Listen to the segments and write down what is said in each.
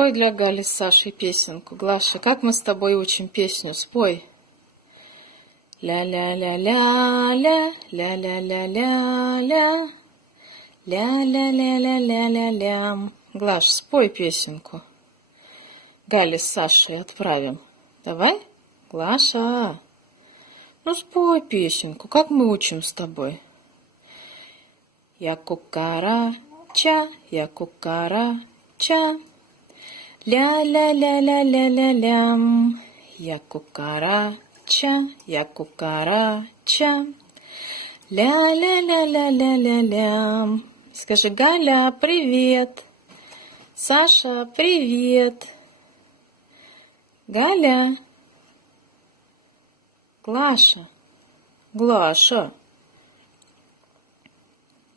Спой для Гали с Сашей песенку. Глаша, как мы с тобой учим песню? Спой. Ля-ля-ля-ля-ля, ля-ля-ля-ля-ля, ля-ля-ля-ля-ля-ля-лям. Глаш, спой песенку. Гали с Сашей отправим. Давай? Глаша, ну спой песенку, как мы учим с тобой. Я кукарача, я кукарача, ля-ля-ля-ля-ля-ля-лям. Я кукарача, ля-ля-ля-ля-ля-ля-лям. Скажи, Галя, привет. Саша, привет. Галя. Глаша. Глаша.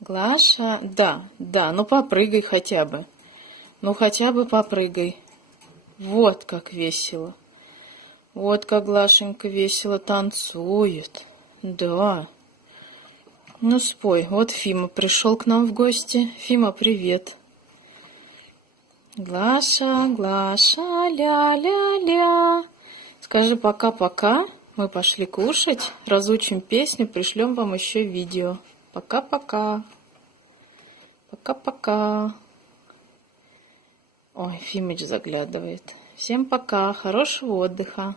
Глаша. Да, ну попрыгай хотя бы. Ну хотя бы попрыгай. Вот как весело. Вот как Глашенька весело танцует. Да. Ну спой. Вот Фима пришел к нам в гости. Фима, привет. Глаша, Глаша, ля-ля-ля. Скажи пока-пока. Мы пошли кушать. Разучим песню. Пришлем вам еще видео. Пока-пока. Пока-пока. Ой, Фимыч заглядывает. Всем пока. Хорошего отдыха.